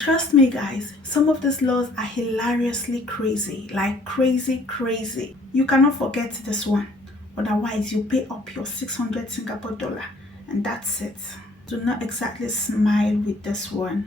Trust me guys, some of these laws are hilariously crazy, like crazy. You cannot forget this one, otherwise you pay up your 600 Singapore dollar and that's it. Do not exactly smile with this one.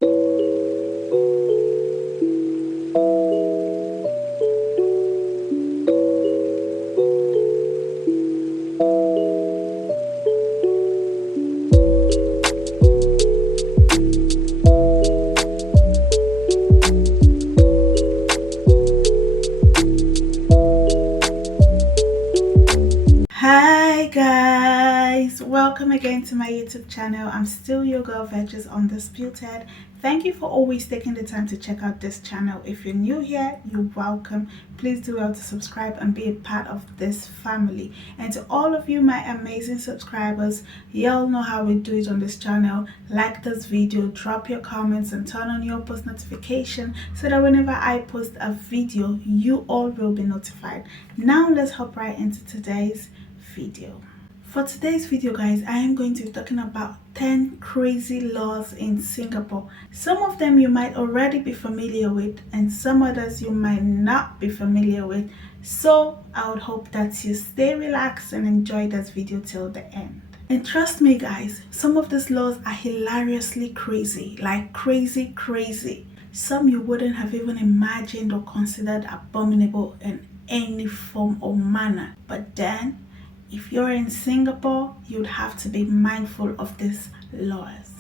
Hi guys, welcome again to my YouTube channel. I'm still your girl Virtues Undisputed. Thank you for always taking the time to check out this channel. If you're new here, you're welcome. Please do well to subscribe and be a part of this family. And to all of you my amazing subscribers, y'all know how we do it on this channel. Like this video, drop your comments and turn on your post notification so that whenever I post a video, you all will be notified. Now let's hop right into today's video. For today's video guys, I am going to be talking about 10 crazy laws in Singapore. Some of them you might already be familiar with and some others you might not be familiar with. So I would hope that you stay relaxed and enjoy this video till the end. And trust me guys, some of these laws are hilariously crazy, like crazy. Some you wouldn't have even imagined or considered abominable in any form or manner. But then if you're in Singapore, you'd have to be mindful of these laws.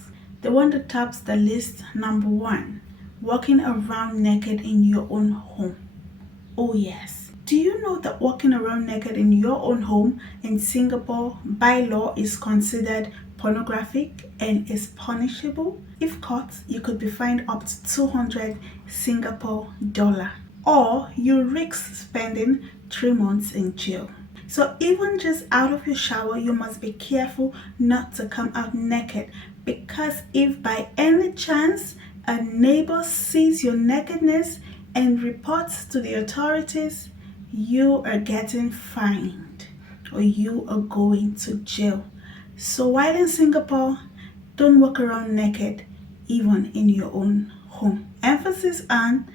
The one that tops the list, number 1, walking around naked in your own home. Oh yes. Do you know that walking around naked in your own home in Singapore by law is considered pornographic and is punishable? If caught, you could be fined up to 200 Singapore dollar, or you risk spending 3 months in jail. So even just out of your shower, you must be careful not to come out naked, because if by any chance a neighbor sees your nakedness and reports to the authorities, you are getting fined or you are going to jail. So while in Singapore, don't walk around naked even in your own home. Emphasis on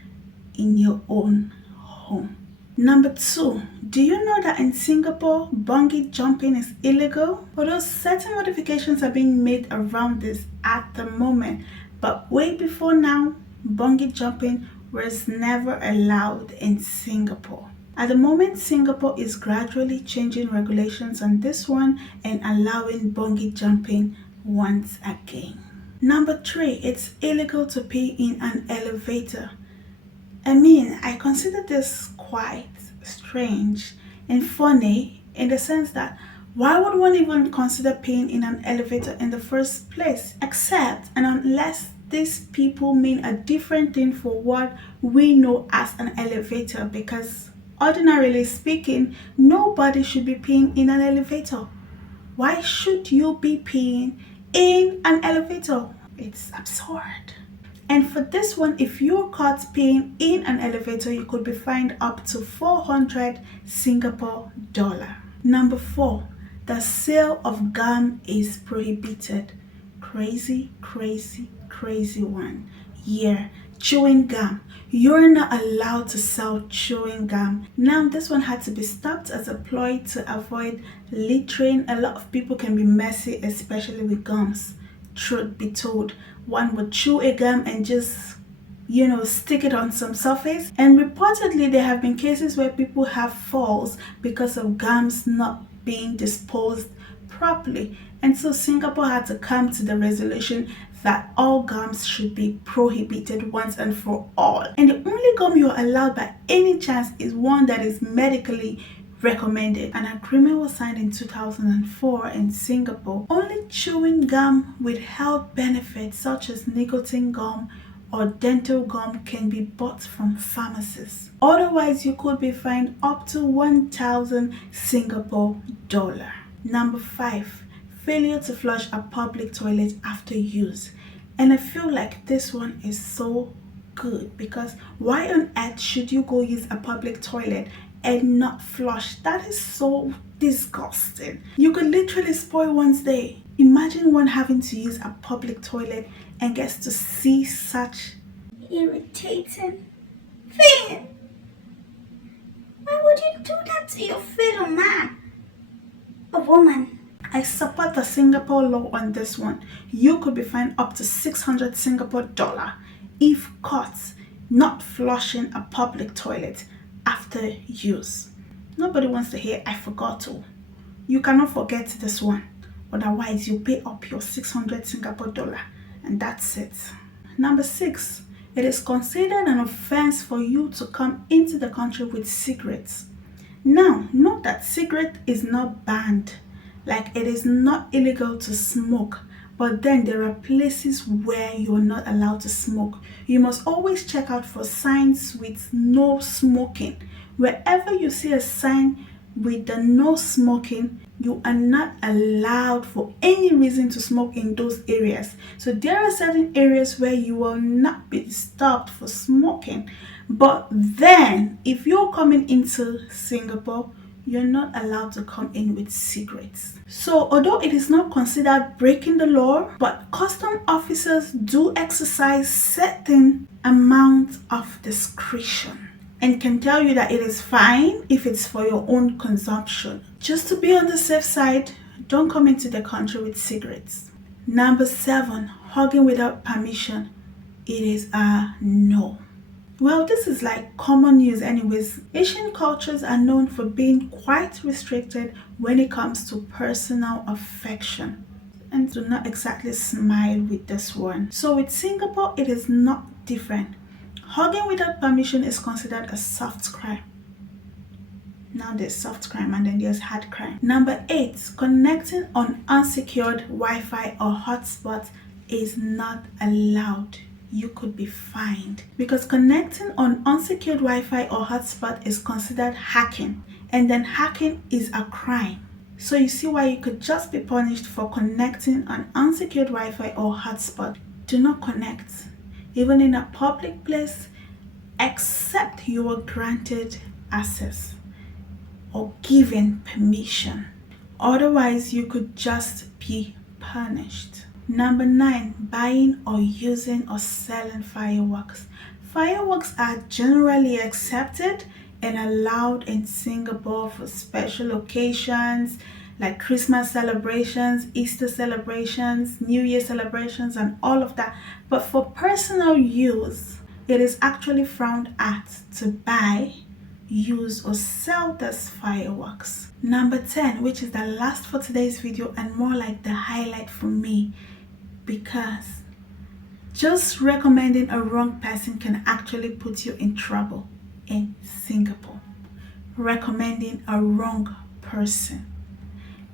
in your own home. Number 2, do you know that in Singapore, bungee jumping is illegal? Although certain modifications are being made around this at the moment, but way before now, bungee jumping was never allowed in Singapore. At the moment, Singapore is gradually changing regulations on this one and allowing bungee jumping once again. Number 3, it's illegal to pee in an elevator. I consider this quite strange and funny in the sense that why would one even consider peeing in an elevator in the first place? Except and unless these people mean a different thing for what we know as an elevator, because ordinarily speaking, nobody should be peeing in an elevator. Why should you be peeing in an elevator? It's absurd. And for this one, if you're caught peeing in an elevator, you could be fined up to 400 Singapore dollar. Number 4, the sale of gum is prohibited. Crazy one. Yeah, chewing gum. You're not allowed to sell chewing gum. Now, this one had to be stopped as a ploy to avoid littering. A lot of people can be messy, especially with gums. Truth be told, one would chew a gum and just stick it on some surface, and reportedly there have been cases where people have falls because of gums not being disposed properly. And so Singapore had to come to the resolution that all gums should be prohibited once and for all, and the only gum you're allowed by any chance is one that is medically recommended. An agreement was signed in 2004 in Singapore. Only chewing gum with health benefits such as nicotine gum or dental gum can be bought from pharmacies. Otherwise, you could be fined up to 1,000 Singapore dollar. Number 5, failure to flush a public toilet after use. And I feel like this one is so good, because why on earth should you go use a public toilet and not flush? That is so disgusting. You could literally spoil one's day. Imagine one having to use a public toilet and gets to see such irritating thing. Why would you do that to your fellow man? A woman. I support the Singapore law on this one. You could be fined up to 600 Singapore dollar if caught not flushing a public toilet after use. Nobody wants to hear I forgot to. You cannot forget this one. Otherwise, you pay up your 600 Singapore dollar and that's it. Number 6, it is considered an offense for you to come into the country with cigarettes. Now, note that cigarette is not banned. Like it is not illegal to smoke, but then there are places where you are not allowed to smoke. You must always check out for signs with no smoking. Wherever you see a sign with the no smoking, you are not allowed for any reason to smoke in those areas. So there are certain areas where you will not be stopped for smoking. But then if you're coming into Singapore, you're not allowed to come in with cigarettes. So although it is not considered breaking the law, but custom officers do exercise certain amount of discretion and can tell you that it is fine if it's for your own consumption. Just to be on the safe side, don't come into the country with cigarettes. Number 7, hugging without permission. It is a no. Well, this is like common news anyways. Asian cultures are known for being quite restricted when it comes to personal affection and do not exactly smile with this one. So with Singapore, it is not different. Hugging without permission is considered a soft crime. Now there's soft crime and then there's hard crime. Number 8, connecting on unsecured Wi-Fi or hotspot is not allowed. You could be fined because connecting on unsecured Wi-Fi or hotspot is considered hacking, and then hacking is a crime. So you see why you could just be punished for connecting on unsecured Wi-Fi or hotspot. Do not connect, even in a public place, except you were granted access or given permission. Otherwise, you could just be punished. Number 9, buying or using or selling fireworks. Fireworks are generally accepted and allowed in Singapore for special occasions like Christmas celebrations, Easter celebrations, New Year celebrations, and all of that. But for personal use, it is actually frowned at to buy, use, or sell these fireworks. Number 10, which is the last for today's video and more like the highlight for me, because just recommending a wrong person can actually put you in trouble in Singapore. Recommending a wrong person.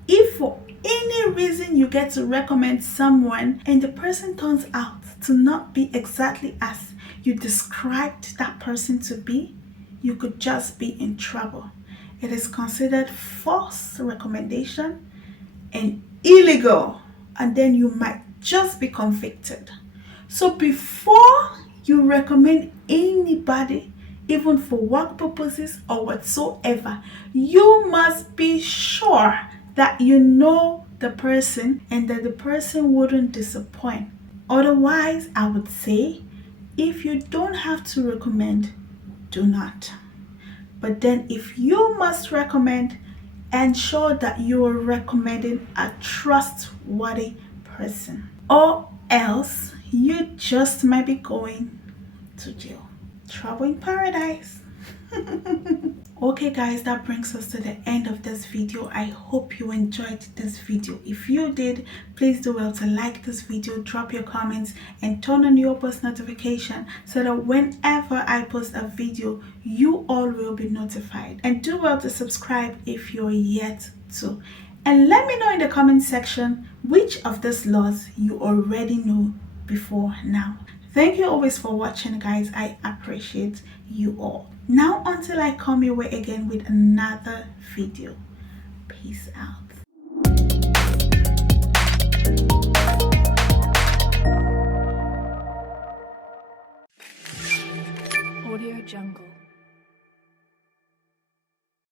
If for any reason you get to recommend someone and the person turns out to not be exactly as you described that person to be, you could just be in trouble. It is considered false recommendation and illegal, and then you might just be convicted. So before you recommend anybody, even for work purposes or whatsoever, you must be sure that you know the person and that the person wouldn't disappoint. Otherwise, I would say if you don't have to recommend, do not. But then if you must recommend, ensure that you are recommending a trustworthy person, or else you just might be going to jail. Trouble in paradise. Okay guys, that brings us to the end of this video. I hope you enjoyed this video. If you did, please do well to like this video, drop your comments, and turn on your post notification so that whenever I post a video, you all will be notified. And do well to subscribe if you're yet to. And let me know in the comment section which of these laws you already know before now. Thank you always for watching, guys. I appreciate you all. Now until I come your way again with another video. Peace out.